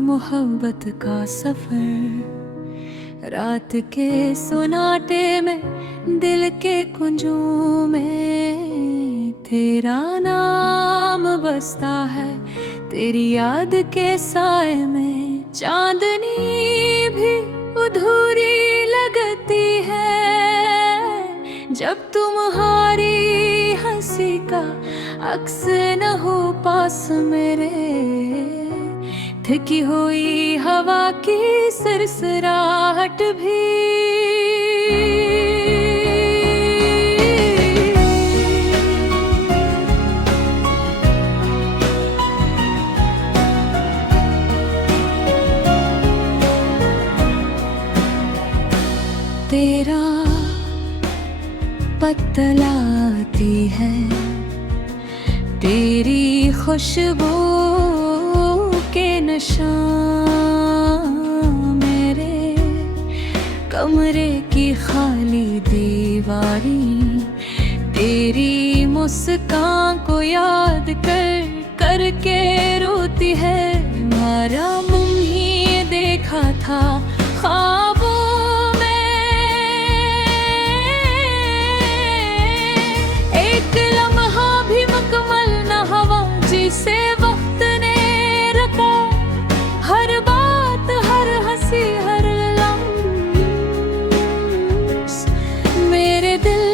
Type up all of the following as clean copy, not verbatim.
मोहब्बत का सफर, रात के सोनाटे में, दिल के कुंजों में तेरा नाम बसता है। तेरी याद के साए में चांदनी भी अधूरी लगती है, जब तुम्हारी हंसी का अक्स न हो पास मेरे। थकी हुई हवा की सरसराहट भी तेरा पतलाती है, तेरी खुशबू के नशा मेरे कमरे की खाली दीवारी। तेरी मुस्कान को याद कर के रोती है। हमारा मुंह ही देखा था ख्वाबों में, एक लम्हा भी मुकम्मल न हवा जिसे वक्त ने रखा। हर बात, हर हंसी, हर लम्स मेरे दिल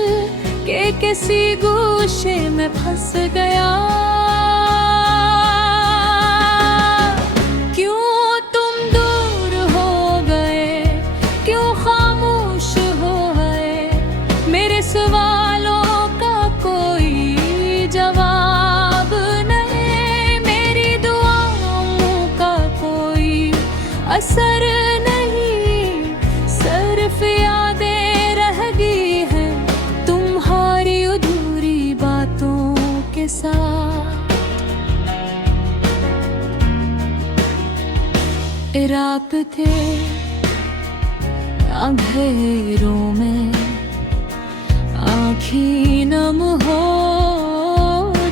के किसी गोशे में फंस गया। सवालों का कोई जवाब नहीं, मेरी दुआओं का कोई असर नहीं, सिर्फ यादें रह गई हैं तुम्हारी अधूरी बातों के साथ। राबते अंधेरों में आँखें नम हो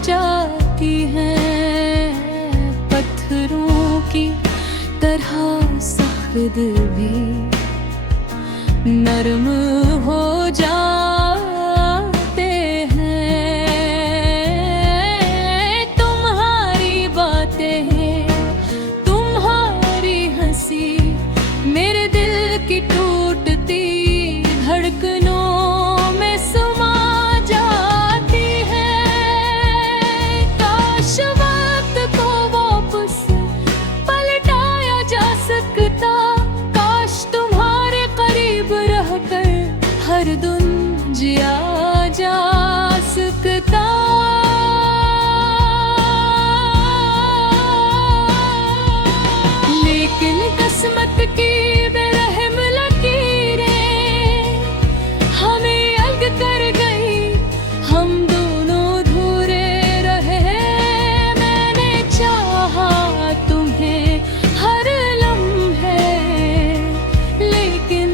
जाती हैं, पत्थरों की तरह सख्त भी नरम हो जाते हैं। तुम्हारी बातें, तुम्हारी हंसी मेरे दिल की टूटती धड़कनों हर दिन जिया जा सकता। लेकिन किस्मत की बेरहम लकीरें हमें अलग कर गई, हम दोनों अधूरे रहे। मैंने चाहा तुम्हें हर लम्हे, लेकिन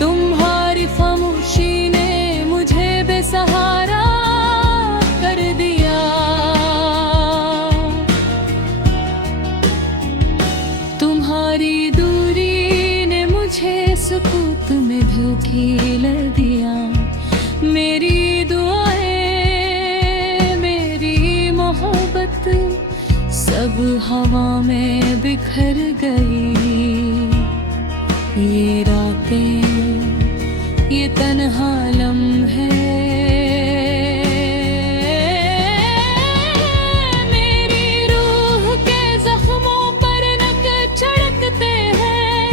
तुम्हारी खामोशी ने मुझे बेसहारा कर दिया। तुम्हारी दूरी ने मुझे सुकूत में ढकेल दिया। मेरी दुआएं, मेरी मोहब्बत सब हवा में बिखर गई। ये रातें, ये तन्हा लम्हे मेरी रूह के जख्मों पर नक छिड़कते हैं।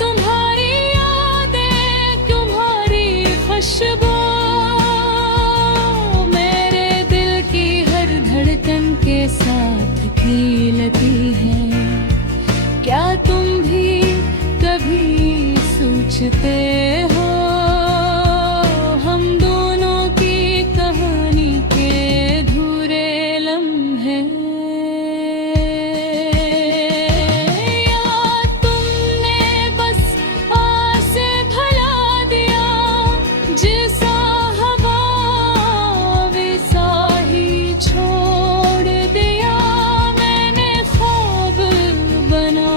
तुम्हारी यादें, तुम्हारी खुशबू मेरे दिल की हर धड़कन के साथ खिलती है। क्या तुम भी कभी सोचते हो हम दोनों की कहानी के अधूरे लम्हे? या तुमने बस आसे भला दिया, जैसा हवा वैसा ही छोड़ दिया। मैंने ख्वाब बना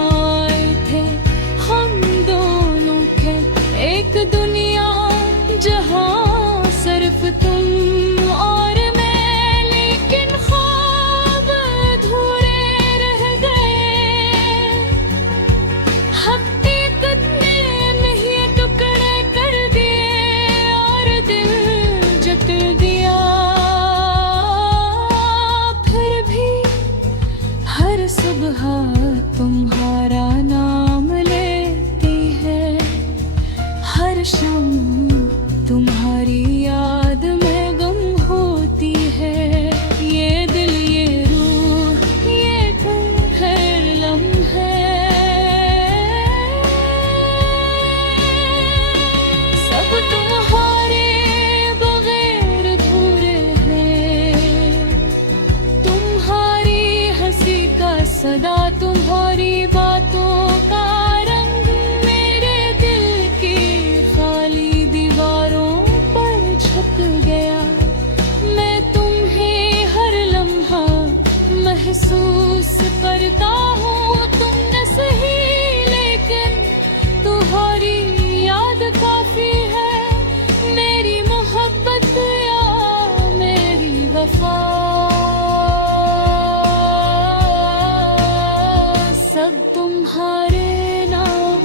तुम्हारे नाम,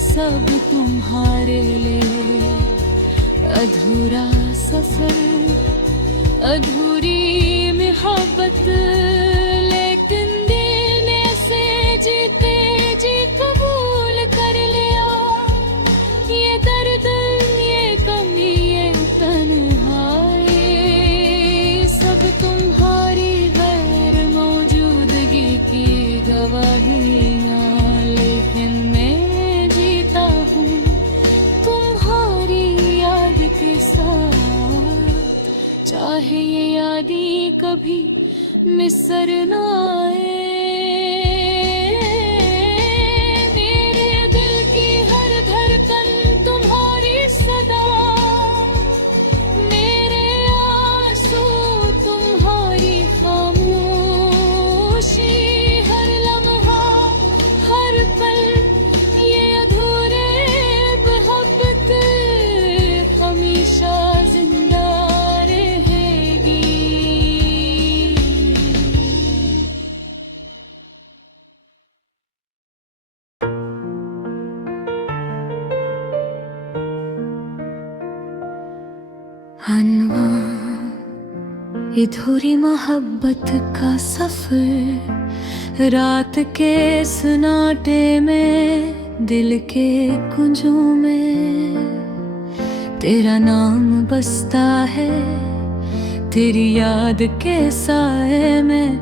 सब तुम्हारे लिए। अधूरा सफर, अधूरी मोहब्बत, लेकिन दिल से जीते जी कबूल कर लिया। ये दर्द, ये कमी, ये तन्हाई, सब तुम्हारी गैर मौजूदगी की गवाहियाँ। लेकिन मैं जीता हूँ तुम्हारी याद के साथ, चाहे ये यादें कभी मिसर न आए। मेरे दिल की हर धड़कन तुम्हारी सदा, मेरे आंसू तुम्हारी खामोशी, हर लम्हा हर पल ये अधूरे मोहब्बत हमेशा जिंदा रहेगी। अनवा अधूरी मोहब्बत का सफर, रात के सन्नाटे में, दिल के कुंजों में तेरा नाम बसता है। तेरी याद के साए में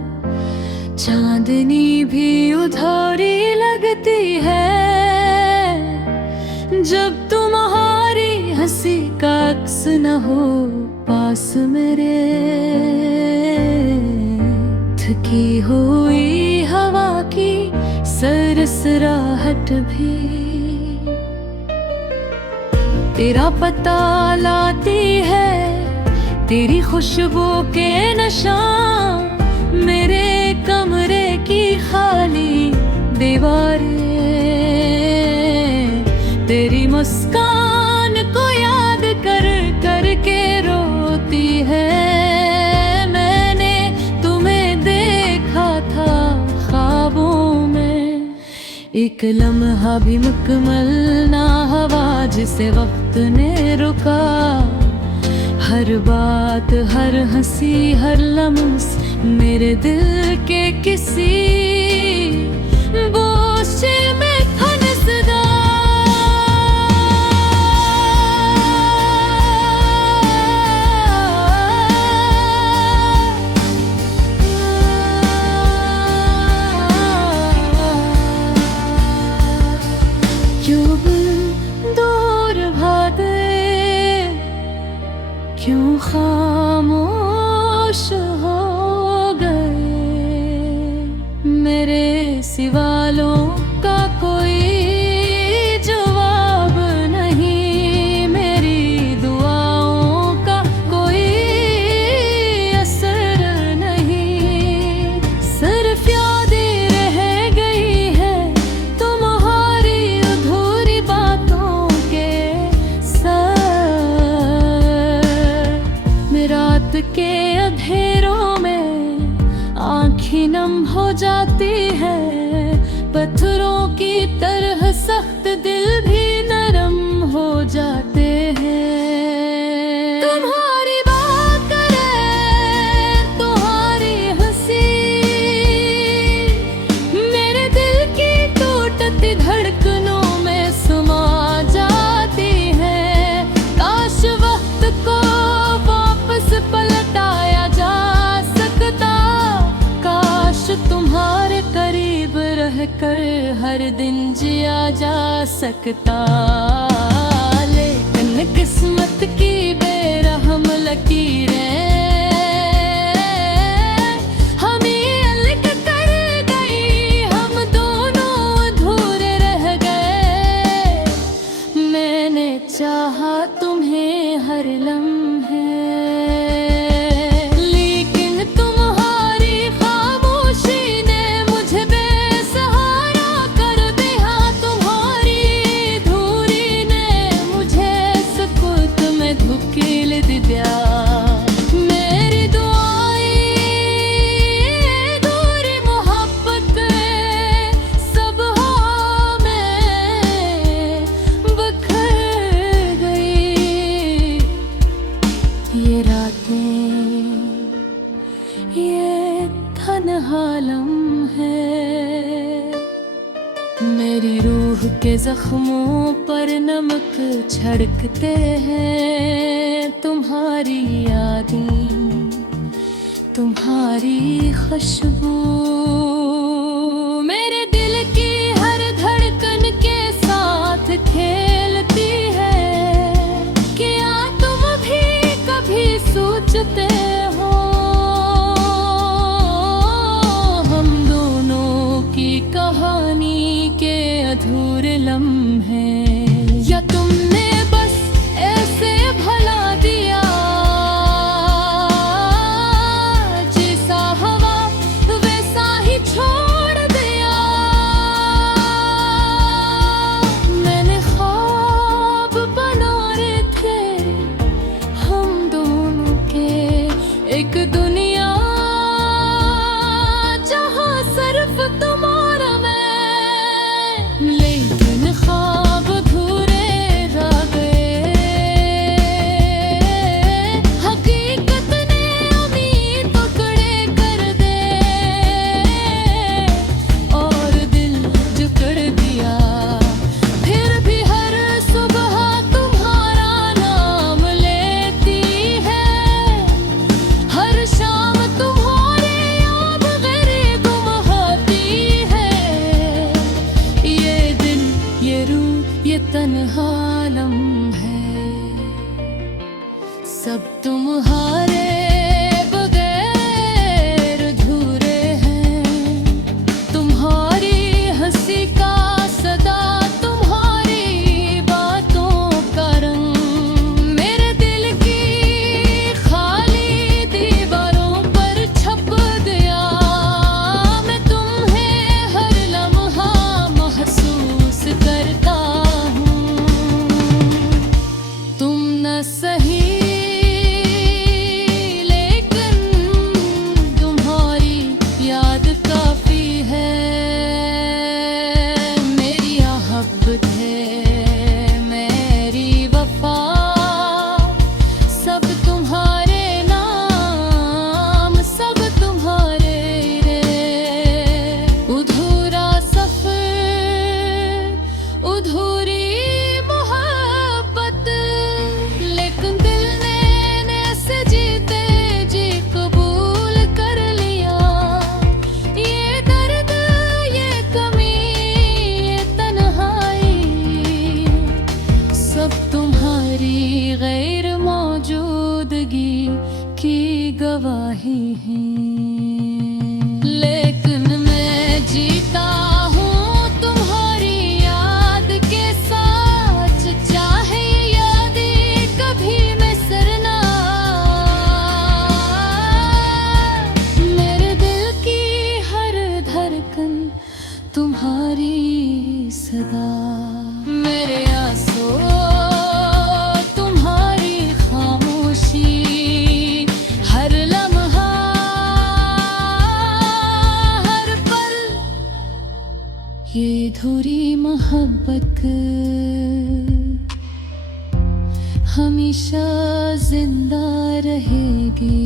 चांदनी भी उधारी लगती है। जब तुम्हारी हंसी का अक्स न हो पास मेरे, थकी हुई हवा की सरसराहट भी तेरा पता लाती है। तेरी खुशबू के नशा मेरे कमरे की खाली दीवारें, तेरी मुस्कान को याद कर कर के रोती है। मैंने तुम्हें देखा था ख्वाबों में, एक लम्हा भी मुकम्मल ना हुआ जिसे वक्त ने रुका। हर बात, हर हंसी, हर लम्स मेरे दिल के किसी गोशे में फंसदा। क्यों दूर भागे, क्यों खामोश हो गए। मेरे सवालों का कोई जवाब नहीं, मेरी दुआओं का कोई असर नहीं। सिर्फ यादें रह गई है तुम्हारी अधूरी बातों के साथ। रात के अंधेरों में आँखें नम हो जाती है। पत्थरों की तरह सख्त दिल भी नरम हो जाते हैं। तुम्हारी बात करे, तुम्हारी हंसी मेरे दिल की टूटती धड़कनों में समा जाती है। काश वक्त को वापस पलटाया जा सकता, काश तुम्हारे करीब रहकर हर दिन जिया जा सकता। लेकिन किस्मत की बेरहम लकीरें हमें अलग कर गई, हम दोनों अधूरे रह गए। मैंने चाहा तुम्हें हर लम्हे, लेकिन तुम्हारी खामोशी ने मुझे बेसहारा कर दिया। तुम्हारी धूरी ने मुझे सुकूत में धकेल दिया। मेरी रूह के जख्मों पर नमक छिड़कते हैं तुम्हारी यादें, तुम्हारी खुशबू मेरे दिल की हर धड़कन के साथ खेलती है। क्या तुम भी कभी सोचते हो हम दोनों की कहानी के अधूरे लम्हे, या तुमने बस ऐसे भला दिया जैसा हवा वैसा ही छोड़ दिया। मैंने ख्वाब बनाए थे हम दोनों के एक दुनिया जहाँ सिर्फ तुम्हारा मैं, लेकिन ख्वाब अधूरे रह गए। हकीकत ने उम्मीद पकड़े कर दे और दिल जकड़ दिया। फिर भी हर सुबह तुम्हारा नाम लेती है, हर शाम तुम्हारी याद मेरी गुम होती है। ये दिल ये रूह ये तन्हा लम्हे सब तुम्हारे बगैर अधूरे हैं। तुम्हारी हंसी का सदा, तुम्हारी बातों का रंग मेरे दिल की खाली दीवारों पर छप गया। मैं तुम्हें हर लम्हा महसूस करता हूँ। तुम न सही लेकिन तुम्हारी याद काफी है। मेरी मोहब्बत है मेरी वफा सब तुम्हारे नाम, सब तुम्हारे रे। अधूरा सफर अधूरी मोहब्बत, लेकिन दिल ने ऐसे जीते जी कबूल कर लिया। ये दर्द ये कमी ये तन्हाई सब तुम्हारी गैर मौजूदगी की गवाही है। लेकिन मैं जीता हूँ तुम्हारी याद के साथ, चाहे यादें कभी बिसरना। मेरे दिल की हर धड़कन तुम्हारी सदा, मेरे आंसू तुम्हारी खामोशी, हर लम्हा हर पल ये अधूरी मोहब्बत हमेशा जिंदा रहेगी।